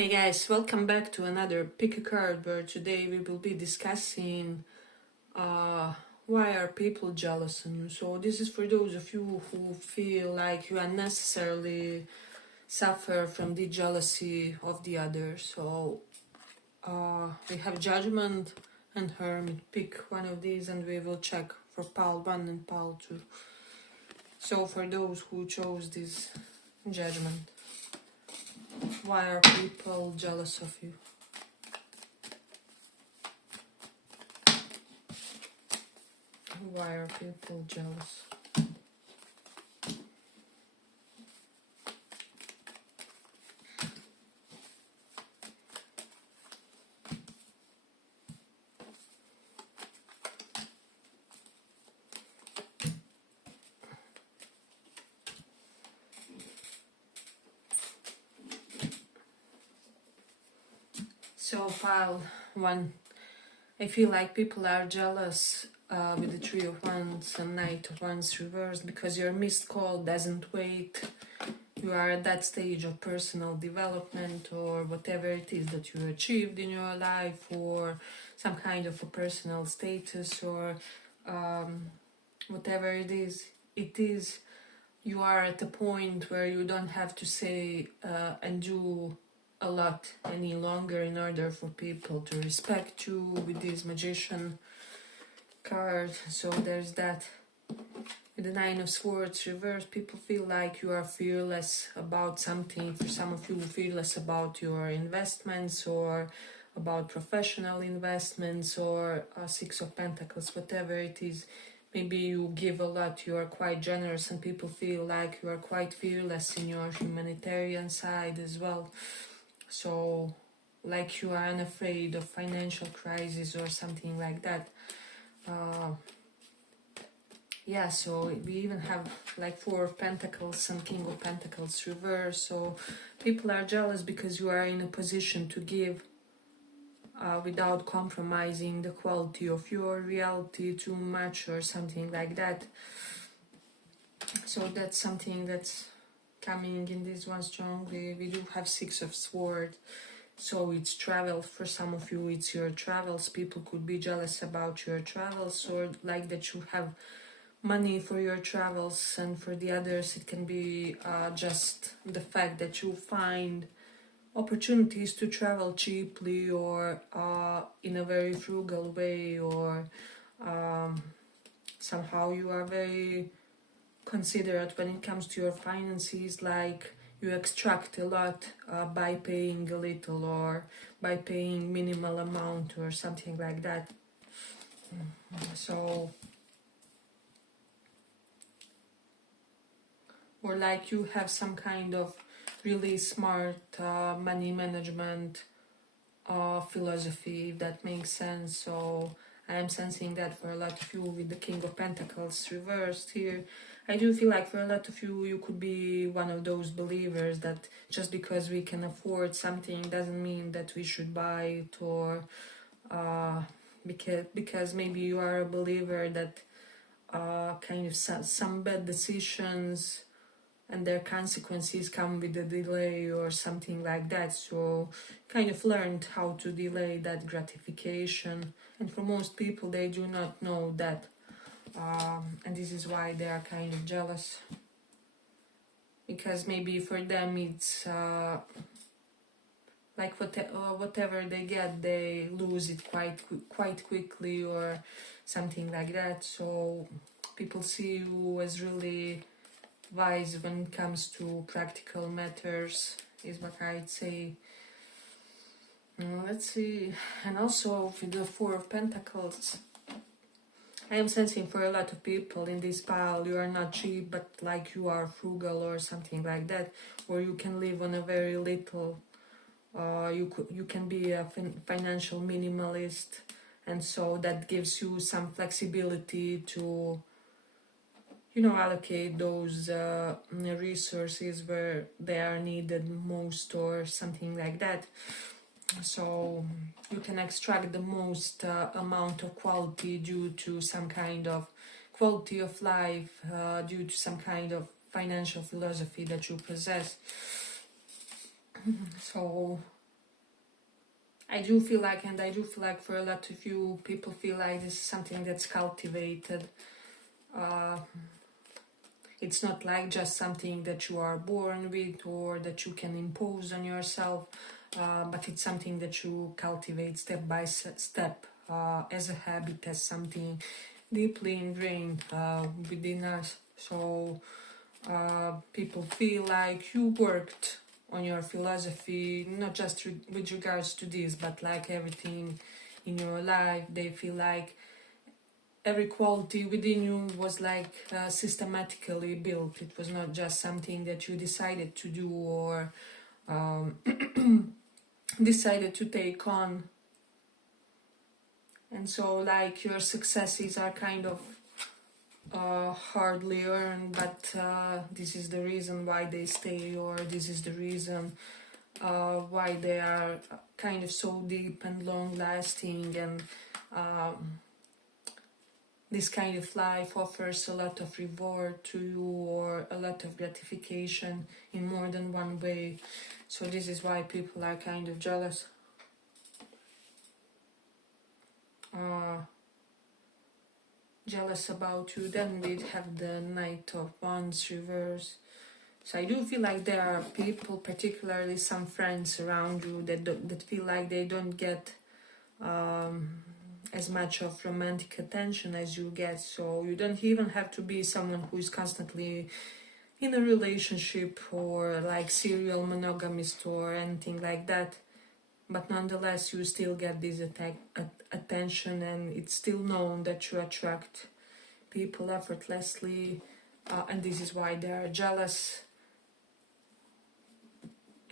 Hey guys, welcome back to another pick a card where today we will be discussing why are people jealous on you. So this is for those of you who feel like you unnecessarily suffer from the jealousy of the other. So we have Judgement and Hermit. Pick one of these and we will check for pile 1 and pile 2. So for those who chose this Judgment, why are people jealous of you? Why are people jealous? So pile 1, I feel like people are jealous with the 3 of Wands and Knight of Wands reversed because your missed call doesn't wait. You are at that stage of personal development or whatever it is that you achieved in your life, or some kind of a personal status, or whatever it is, you are at a point where you don't have to say and do a lot any longer in order for people to respect you with this Magician card. So there's that. With the 9 of Swords reversed, people feel like you are fearless about something. For some of you, fearless about your investments or about professional investments, or 6 of Pentacles, whatever it is. Maybe you give a lot, you are quite generous, and people feel like you are quite fearless in your humanitarian side as well. So, like you are unafraid of financial crisis or something like that. Yeah, so we even have like 4 of Pentacles and King of Pentacles reverse. So people are jealous because you are in a position to give without compromising the quality of your reality too much or something like that. So that's something that's coming in this one strongly. We do have 6 of Swords. So it's travel. For some of you, it's your travels. People could be jealous about your travels, or like that you have money for your travels, and for the others it can be just the fact that you find opportunities to travel cheaply, or in a very frugal way, or somehow you are very considerate when it comes to your finances, like you extract a lot by paying a little, or by paying minimal amount or something like that. So, or like you have some kind of really smart money management philosophy, if that makes sense. So I am sensing that for a lot of you with the King of Pentacles reversed here. I do feel like for a lot of you, you could be one of those believers that just because we can afford something doesn't mean that we should buy it, or because maybe you are a believer that kind of some bad decisions and their consequences come with a delay or something like that. So kind of learned how to delay that gratification, and for most people they do not know that, and this is why they are kind of jealous, because maybe for them it's like whatever they get they lose it quite quickly or something like that. So people see you as really wise when it comes to practical matters, is what I'd say. Let's see. And also with the 4 of Pentacles, I am sensing for a lot of people in this pile, you are not cheap, but like you are frugal or something like that, or you can live on a very little. You can be a financial minimalist, and so that gives you some flexibility to, you know, allocate those resources where they are needed most or something like that. So you can extract the most amount of quality due to some kind of quality of life, due to some kind of financial philosophy that you possess. So I do feel like, and I do feel like for a lot of you, people feel like this is something that's cultivated. It's not like just something that you are born with or that you can impose on yourself, but it's something that you cultivate step by step, as a habit, as something deeply ingrained within us. So people feel like you worked on your philosophy, not just with regards to this, but like everything in your life. They feel like every quality within you was like systematically built. It was not just something that you decided to do or decided to take on. And so like your successes are kind of hardly earned, but this is the reason why they stay, or this is the reason why they are kind of so deep and long lasting. And this kind of life offers a lot of reward to you, or a lot of gratification in more than one way. So this is why people are kind of jealous. Jealous about you. Then we have the Knight of Wands reverse. So I do feel like there are people, particularly some friends around you, that feel like they don't get as much of romantic attention as you get. So you don't even have to be someone who is constantly in a relationship or like serial monogamist or anything like that, but nonetheless you still get this attention, and it's still known that you attract people effortlessly, and this is why they are jealous.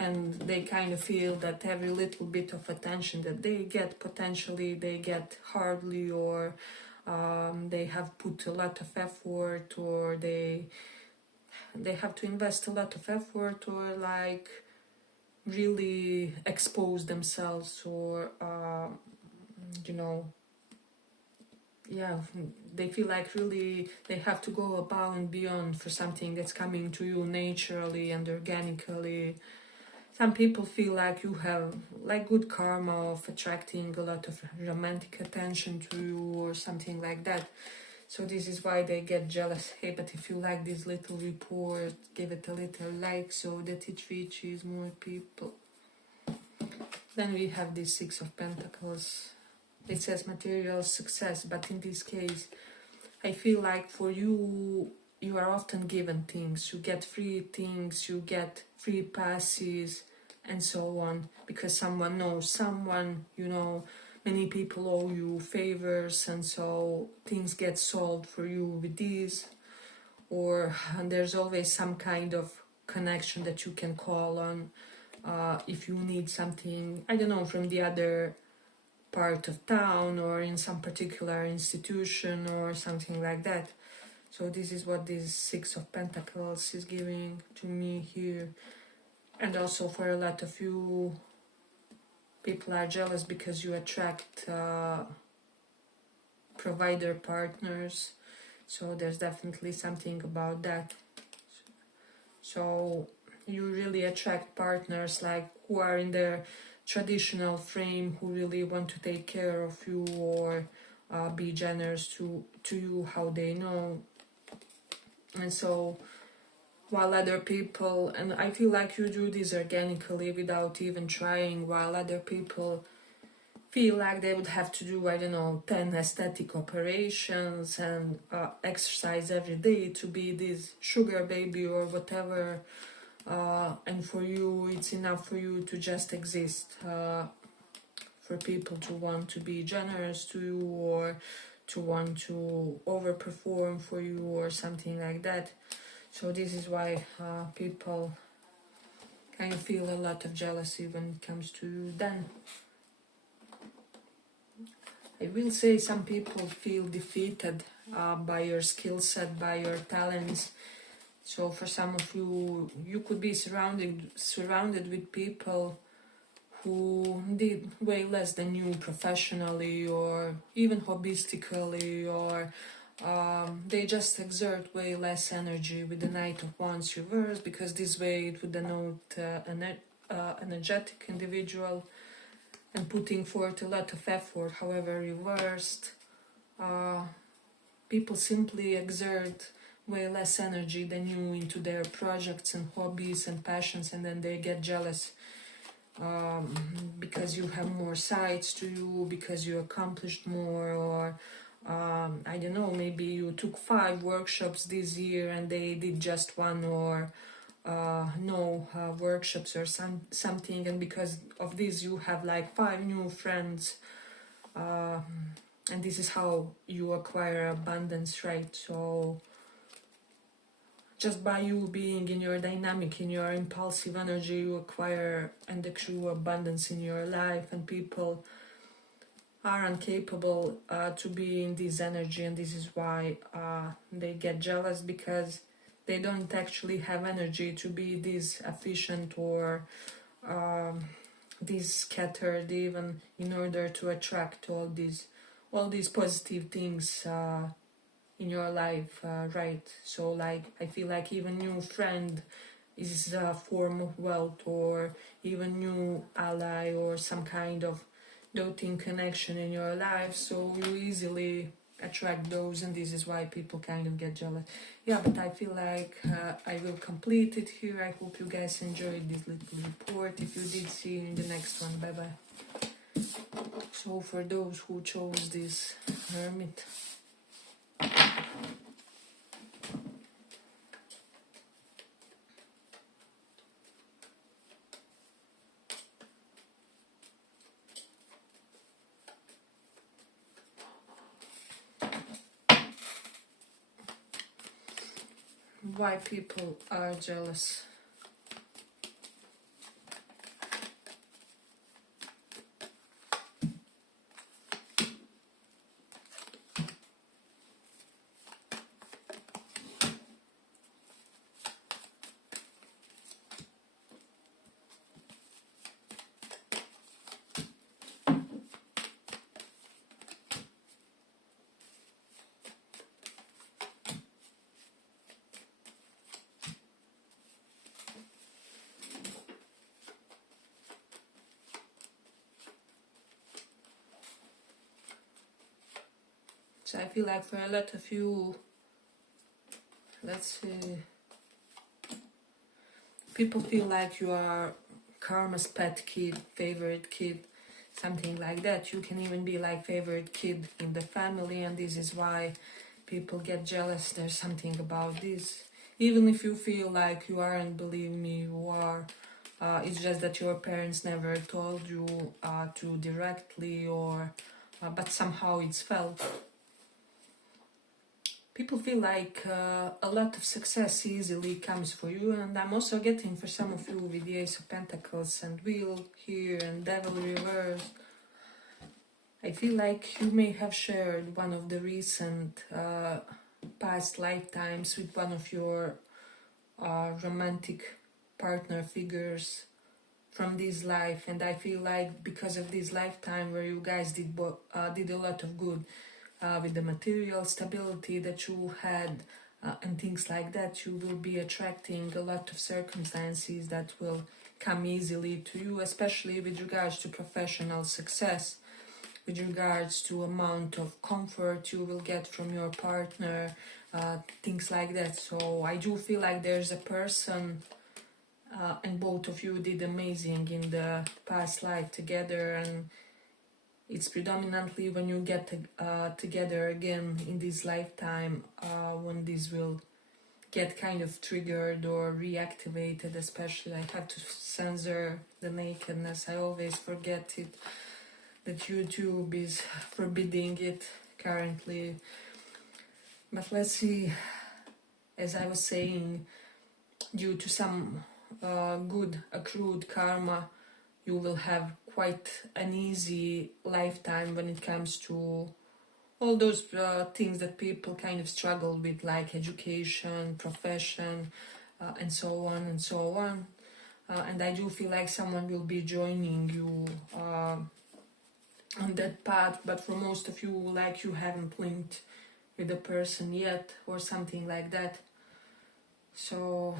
And they kind of feel that every little bit of attention that they get, potentially they get hardly, or they have put a lot of effort, or they have to invest a lot of effort, or like really expose themselves, or you know, yeah, they feel like really they have to go above and beyond for something that's coming to you naturally and organically. Some people feel like you have like good karma of attracting a lot of romantic attention to you or something like that. So this is why they get jealous. Hey, but if you like this little report, give it a little like so that it reaches more people. Then we have this Six of Pentacles. It says material success, but in this case, I feel like for you, you are often given things. You get free things, you get free passes, and so on, because someone knows someone, you know, many people owe you favors, and so things get solved for you with these. Or there's always some kind of connection that you can call on if you need something, I don't know, from the other part of town or in some particular institution or something like that. So this is what this Six of Pentacles is giving to me here. And also for a lot of you, people are jealous because you attract provider partners. So there's definitely something about that. So you really attract partners like who are in their traditional frame, who really want to take care of you or be generous to you how they know. And so while other people, and I feel like you do this organically without even trying, while other people feel like they would have to do, I don't know, 10 aesthetic operations and exercise every day to be this sugar baby or whatever. And for you, it's enough for you to just exist. For people to want to be generous to you or to want to overperform for you or something like that. So this is why people kind of feel a lot of jealousy when it comes to you. Then I will say some people feel defeated by your skill set, by your talents. So for some of you, you could be surrounded with people who did way less than you professionally or even hobbystically, or they just exert way less energy with the Knight of Wands reverse, because this way it would denote an energetic individual. and putting forth a lot of effort. However, reversed, people simply exert way less energy than you into their projects and hobbies and passions, and then they get jealous because you have more sides to you, because you accomplished more, or I don't know, maybe you took 5 workshops this year and they did just 1, or no workshops or something, and because of this you have like 5 new friends, and this is how you acquire abundance, right? So just by you being in your dynamic, in your impulsive energy, you acquire and accrue abundance in your life, and people are incapable to be in this energy, and this is why they get jealous, because they don't actually have energy to be this efficient or this scattered, even in order to attract all these positive things in your life, right? So like I feel like even new friend is a form of wealth, or even new ally, or some kind of doting connection in your life, so you easily attract those, and this is why people kind of get jealous. Yeah, but I feel like I will complete it here. I hope you guys enjoyed this little report. If you did, see you in the next one. Bye bye. So for those who chose this Hermit, why people are jealous. So I feel like for a lot of you, let's see, people feel like you are karma's pet kid, favorite kid, something like that. You can even be like favorite kid in the family, and this is why people get jealous. There's something about this. Even if you feel like you aren't, believe me, you are. It's just that your parents never told you to directly, or but somehow it's felt. People feel like a lot of success easily comes for you, and I'm also getting for some of you with the Ace of Pentacles and Wheel here and Devil reverse. I feel like you may have shared one of the recent past lifetimes with one of your romantic partner figures from this life, and I feel like because of this lifetime where you guys did a lot of good with the material stability that you had and things like that, you will be attracting a lot of circumstances that will come easily to you, especially with regards to professional success, with regards to amount of comfort you will get from your partner, things like that. So I do feel like there's a person and both of you did amazing in the past life together, and it's predominantly when you get together again in this lifetime when this will get kind of triggered or reactivated. Especially I have to censor the nakedness, I always forget it, that YouTube is forbidding it currently. But let's see, as I was saying, due to some good accrued karma, you will have quite an easy lifetime when it comes to all those things that people kind of struggle with, like education, profession, and so on and so on. And I do feel like someone will be joining you on that path, but for most of you, like you haven't linked with a person yet or something like that. So,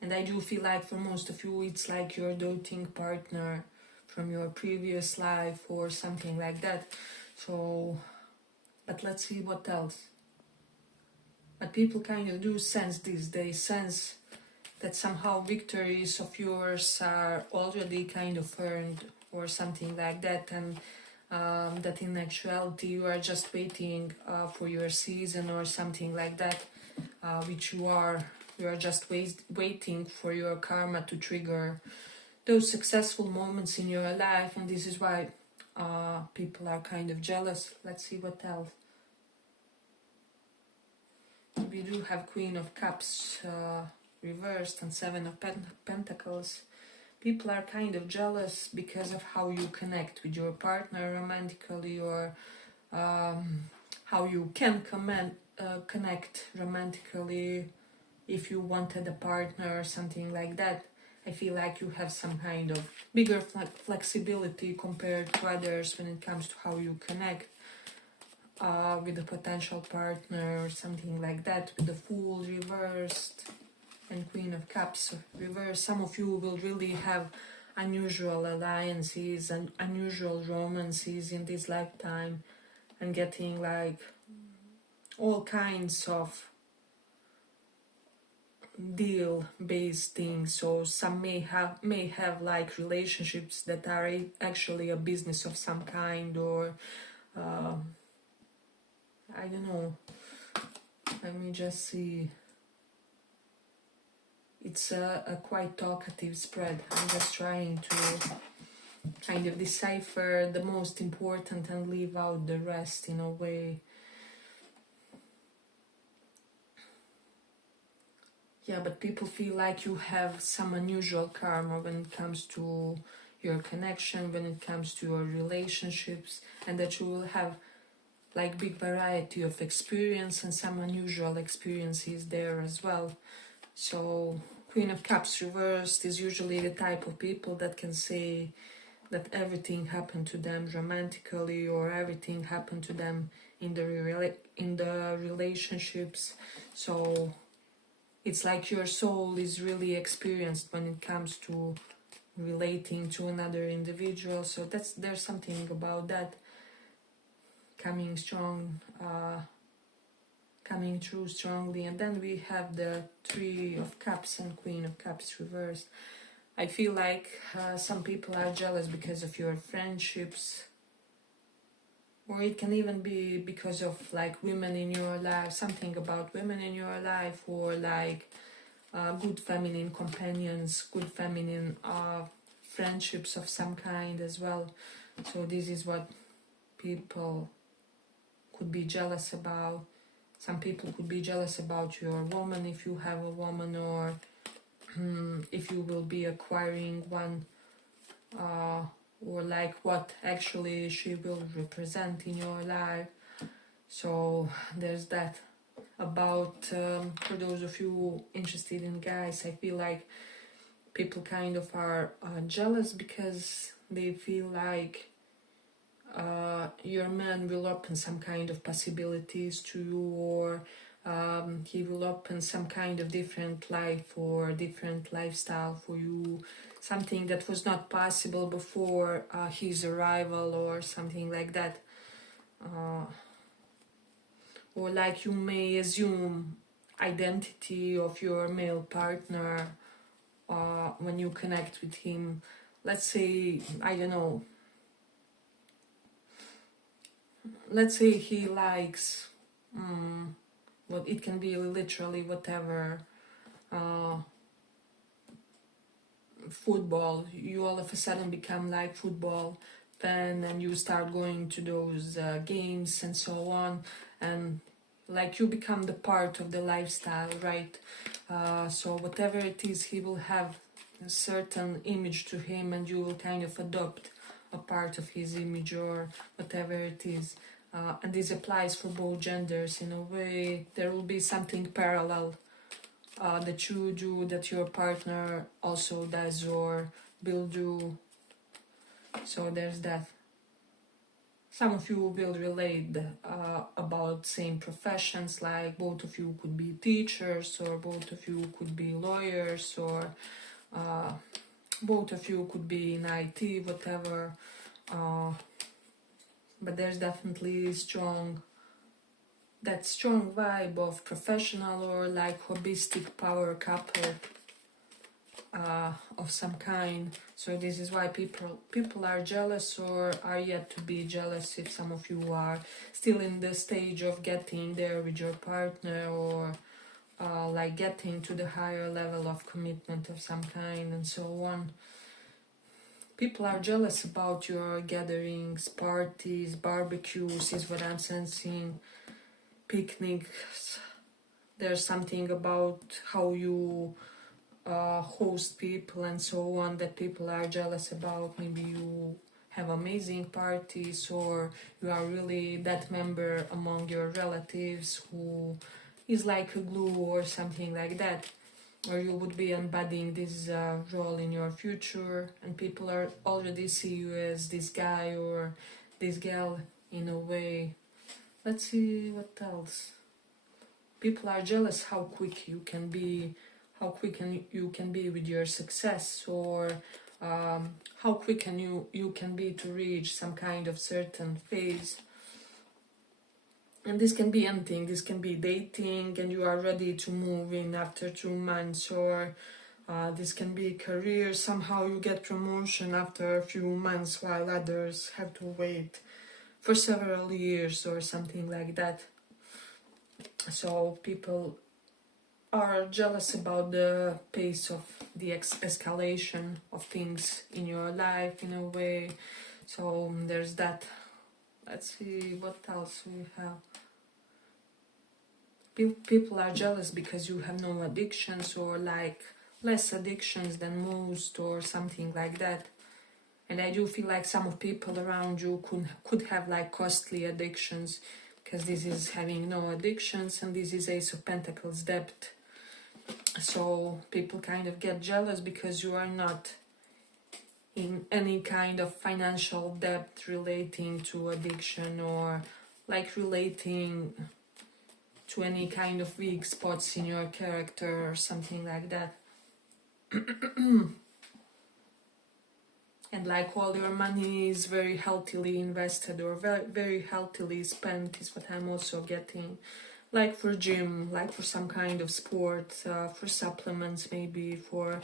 and I do feel like for most of you, it's like your doting partner from your previous life or something like that. So, but let's see what else. But people kind of do sense this. They sense that somehow victories of yours are already kind of earned or something like that, and that in actuality you are just waiting for your season or something like that, which you are just waiting for your karma to trigger those successful moments in your life, and this is why people are kind of jealous. Let's see what else. We do have Queen of Cups reversed and Seven of Pentacles. People are kind of jealous because of how you connect with your partner romantically, or how you can connect romantically if you wanted a partner or something like that. I feel like you have some kind of bigger flexibility compared to others when it comes to how you connect with a potential partner or something like that. With the Fool reversed and Queen of Cups reversed, some of you will really have unusual alliances and unusual romances in this lifetime, and getting like all kinds of deal-based things. So some may have like relationships that are actually a business of some kind, or I don't know. Let me just see. It's a quite talkative spread. I'm just trying to kind of decipher the most important and leave out the rest in a way. Yeah, but people feel like you have some unusual karma when it comes to your connection, when it comes to your relationships, and that you will have like big variety of experience and some unusual experiences there as well. So Queen of Cups reversed is usually the type of people that can say that everything happened to them romantically, or everything happened to them in the relationships. So it's like your soul is really experienced when it comes to relating to another individual. So there's something about that coming strong, coming through strongly. And then we have the Three of Cups and Queen of Cups reversed. I feel like some people are jealous because of your friendships, or it can even be because of like women in your life, something about women in your life, or like good feminine companions, good feminine friendships of some kind as well. So this is what people could be jealous about. Some people could be jealous about your woman if you have a woman, or if you will be acquiring one, or like what actually she will represent in your life. So there's that. About for those of you interested in guys, I feel like people kind of are jealous because they feel like your man will open some kind of possibilities to you, or he will open some kind of different life or different lifestyle for you, something that was not possible before his arrival, or something like that. Or like you may assume identity of your male partner when you connect with him. Let's say, I don't know, let's say he likes, well, it can be literally whatever, football. You all of a sudden become like football fan, and you start going to those games and so on, and like you become the part of the lifestyle, right? So whatever it is, he will have a certain image to him, and you will kind of adopt a part of his image, or whatever it is. And this applies for both genders in a way. There will be something parallel that you do that your partner also does or will do. So there's that. Some of you will relate about same professions, like both of you could be teachers, or both of you could be lawyers, or both of you could be in IT, whatever, but there's definitely that strong vibe of professional or like holistic power couple of some kind. So this is why people are jealous or are yet to be jealous, if some of you are still in the stage of getting there with your partner, or like getting to the higher level of commitment of some kind and so on. People are jealous about your gatherings, parties, barbecues is what I'm sensing, picnics. There's something about how you host people and so on that people are jealous about. Maybe you have amazing parties, or you are really that member among your relatives who is like a glue or something like that, or you would be embodying this role in your future, and people are already see you as this guy or this girl in a way. Let's see what else. People are jealous how quick you can be, you can be with your success, or how quick you can be to reach some kind of certain phase. And this can be anything. This can be dating and you are ready to move in after 2 months, or this can be career. Somehow you get promotion after a few months while others have to wait for several years or something like that. So people are jealous about the pace of the escalation of things in your life in a way. So there's that. Let's see what else we have. People are jealous because you have no addictions, or like less addictions than most, or something like that. And I do feel like some of people around you could have like costly addictions, because this is having no addictions, and this is Ace of Pentacles, debt. So people kind of get jealous because you are not in any kind of financial debt relating to addiction, or like relating to any kind of weak spots in your character or something like that. And like all your money is very healthily invested or very, very healthily spent is what I'm also getting. Like for gym, like for some kind of sport, for supplements maybe, for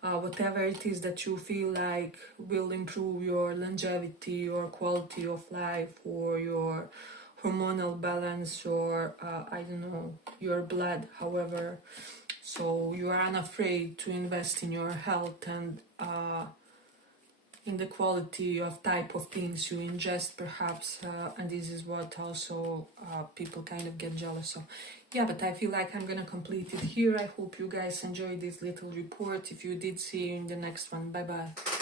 whatever it is that you feel like will improve your longevity or quality of life, or your hormonal balance, or I don't know, your blood, however. So you are unafraid to invest in your health and in the quality of type of things you ingest, perhaps, and this is what also people kind of get jealous of. Yeah, but I feel like I'm gonna complete it here. I hope you guys enjoyed this little report. If you did, see you in the next one. Bye bye.